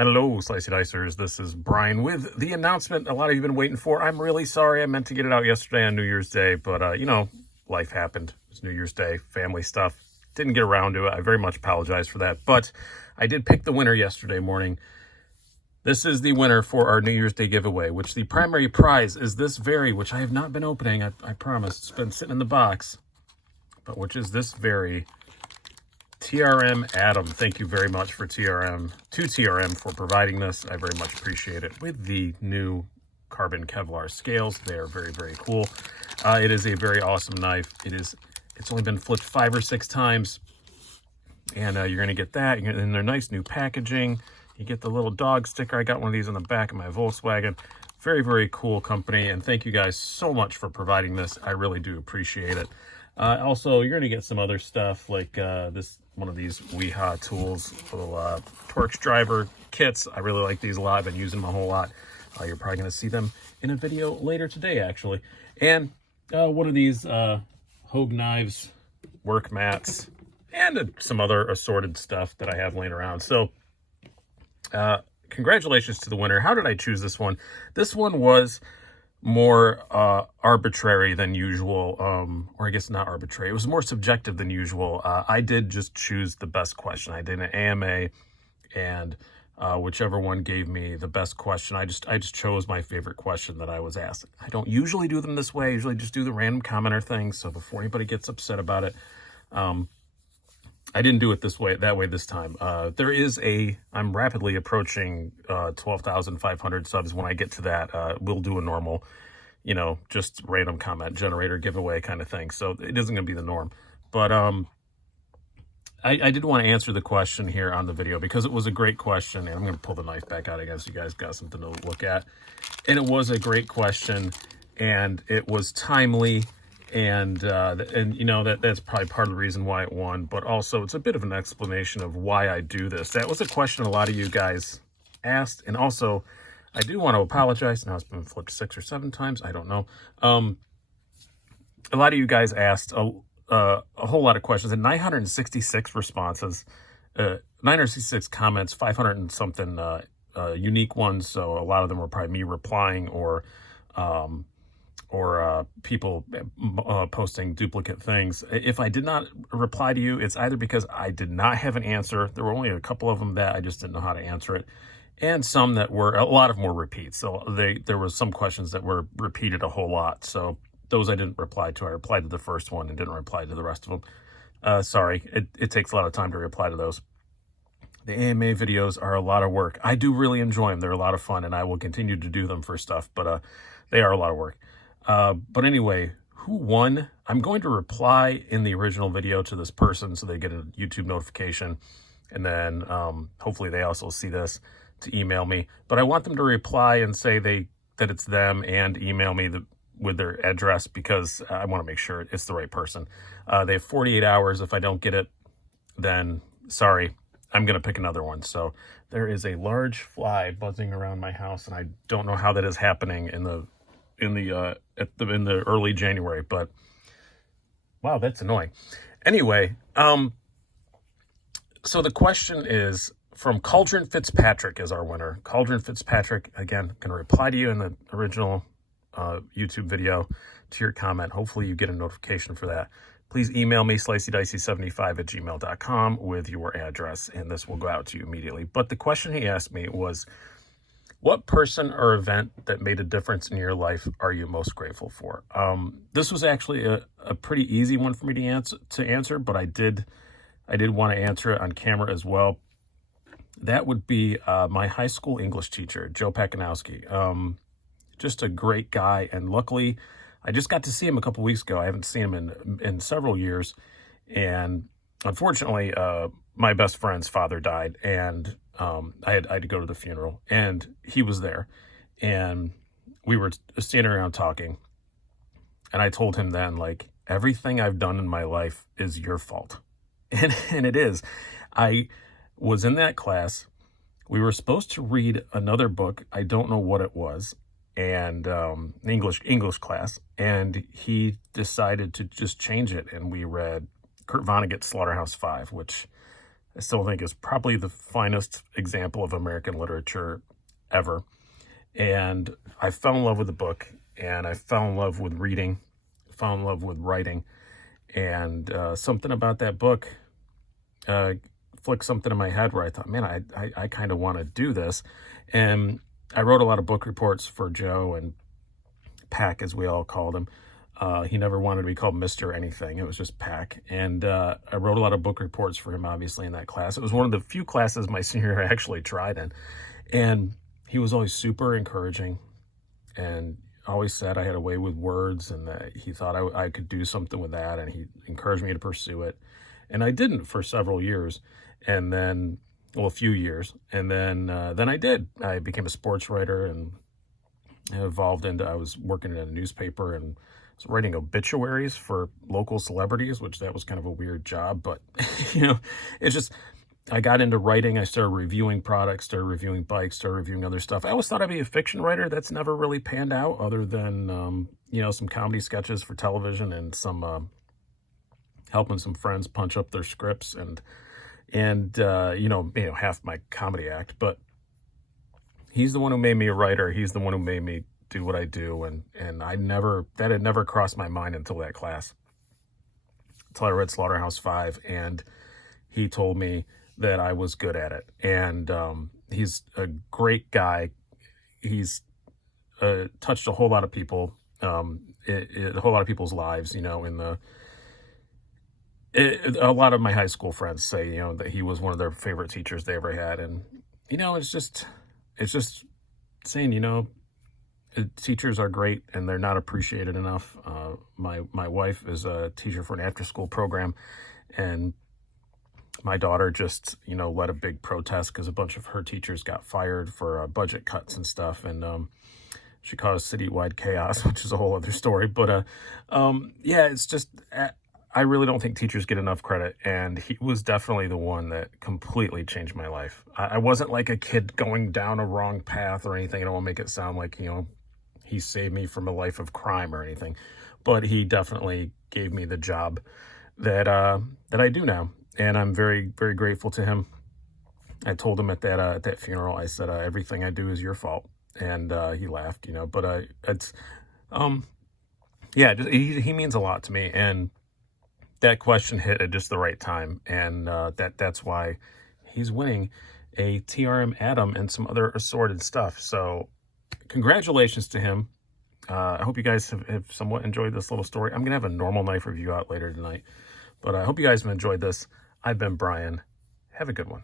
Hello, Slicey Dicers. This is Brian with the announcement a lot of you have been waiting for. I'm really sorry. I meant to get it out yesterday on New Year's Day, but, life happened. It's New Year's Day, family stuff. Didn't get around to it. I very much apologize for that, but I did pick the winner yesterday morning. This is the winner for our New Year's Day giveaway, which the primary prize is this which I have not been opening. I promise. It's been sitting in the box, but which is this TRM Adam. Thank you very much to TRM for providing this. I very much appreciate it. With the new carbon Kevlar scales, they are very, very cool. It is a very awesome knife. It's only been flipped 5 or 6 times, and you're going to get that. You're in their nice new packaging. You get the little dog sticker. I got one of these on the back of my Volkswagen. Very, very cool company, and thank you guys so much for providing this. I really do appreciate it. Also, you're going to get some other stuff like one of these GAW tools, little Torx driver kits. I really like these a lot. I've been using them a whole lot. You're probably going to see them in a video later today, actually. And one of these Hogue knives, work mats, and some other assorted stuff that I have laying around. So, congratulations to the winner. How did I choose this one? This one was more arbitrary than usual, or I guess not arbitrary. It was more subjective than usual. I did just choose the best question. I did an AMA, and whichever one gave me the best question, I just chose my favorite question that I was asked. I don't usually do them this way. I usually just do the random commenter thing. So before anybody gets upset about it, I didn't do it that way this time. I'm rapidly approaching 12,500 subs. When I get to that, we'll do a normal, just random comment generator giveaway kind of thing. So it isn't going to be the norm. But I did want to answer the question here on the video because it was a great question. And I'm going to pull the knife back out, I guess you guys got something to look at. And it was a great question, and it was timely. And that's probably part of the reason why it won, but also it's a bit of an explanation of why I do this. That was a question a lot of you guys asked, and also I do want to apologize. Now it's been flipped 6 or 7 times. I don't know. A lot of you guys asked a whole lot of questions, and 966 responses, 966 comments, 500 and something unique ones. So a lot of them were probably me replying or people posting duplicate things. If I did not reply to you, it's either because I did not have an answer. There were only a couple of them that I just didn't know how to answer it. And some that were, a lot of them were repeats. So there was some questions that were repeated a whole lot. So those I didn't reply to. I replied to the first one and didn't reply to the rest of them. Sorry, it takes a lot of time to reply to those. The AMA videos are a lot of work. I do really enjoy them. They're a lot of fun, and I will continue to do them for stuff, but they are a lot of work. But anyway, who won? I'm going to reply in the original video to this person so they get a YouTube notification. And then hopefully they also see this to email me. But I want them to reply and say that it's them and email me with their address because I want to make sure it's the right person. They have 48 hours. If I don't get it, then sorry, I'm going to pick another one. So there is a large fly buzzing around my house, and I don't know how that is happening in the early January, but wow, that's annoying. Anyway, so the question is from Cauldron Fitzpatrick is our winner. Cauldron Fitzpatrick, again, going to reply to you in the original YouTube video to your comment. Hopefully you get a notification for that. Please email me sliceydicy75@gmail.com with your address, and this will go out to you immediately. But the question he asked me was, what person or event that made a difference in your life are you most grateful for? This was actually a pretty easy one for me to answer, but I did want to answer it on camera as well. That would be my high school English teacher, Joe Pakanowski. Just a great guy, and luckily, I just got to see him a couple weeks ago. I haven't seen him in several years, and unfortunately, my best friend's father died, and I had to go to the funeral, and he was there, and we were standing around talking, and I told him then, like, everything I've done in my life is your fault, and it is. I was in that class. We were supposed to read another book. I don't know what it was, and English class, and he decided to just change it, and we read Kurt Vonnegut's Slaughterhouse-Five, which I still think is probably the finest example of American literature ever. And I fell in love with the book, and I fell in love with reading, fell in love with writing, and something about that book flicked something in my head where I thought, man, I kind of want to do this. And I wrote a lot of book reports for Joe and Pack, as we all called him. He never wanted to be called Mr. anything. It was just Pack. And I wrote a lot of book reports for him, obviously, in that class. It was one of the few classes my senior year I actually tried in. And he was always super encouraging and always said I had a way with words and that he thought I could do something with that. And he encouraged me to pursue it. And I didn't for several years. And then, well, a few years. And then I did. I became a sports writer and evolved into, I was working in a newspaper and was writing obituaries for local celebrities, which that was kind of a weird job. But, it's just, I got into writing. I started reviewing products, started reviewing bikes, started reviewing other stuff. I always thought I'd be a fiction writer. That's never really panned out other than, some comedy sketches for television and some helping some friends punch up their scripts and half my comedy act. But he's the one who made me a writer. He's the one who made me do what I do. And that had never crossed my mind until that class, until I read Slaughterhouse-Five, and he told me that I was good at it. And he's a great guy. He's touched a whole lot of people, a whole lot of people's lives, a lot of my high school friends say, that he was one of their favorite teachers they ever had. And, it's just saying, teachers are great and they're not appreciated enough. My wife is a teacher for an after-school program, and my daughter just, led a big protest because a bunch of her teachers got fired for budget cuts and stuff. And she caused citywide chaos, which is a whole other story. But it's just, I really don't think teachers get enough credit. And he was definitely the one that completely changed my life. I wasn't like a kid going down a wrong path or anything. I don't want to make it sound like, he saved me from a life of crime or anything. But he definitely gave me the job that I do now. And I'm very, very grateful to him. I told him at that funeral, I said, everything I do is your fault. And he laughed, but it's, he means a lot to me. And that question hit at just the right time. And that's why he's winning a TRM Atom and some other assorted stuff. So congratulations to him. I hope you guys have somewhat enjoyed this little story. I'm going to have a normal knife review out later tonight. But I hope you guys have enjoyed this. I've been Brian. Have a good one.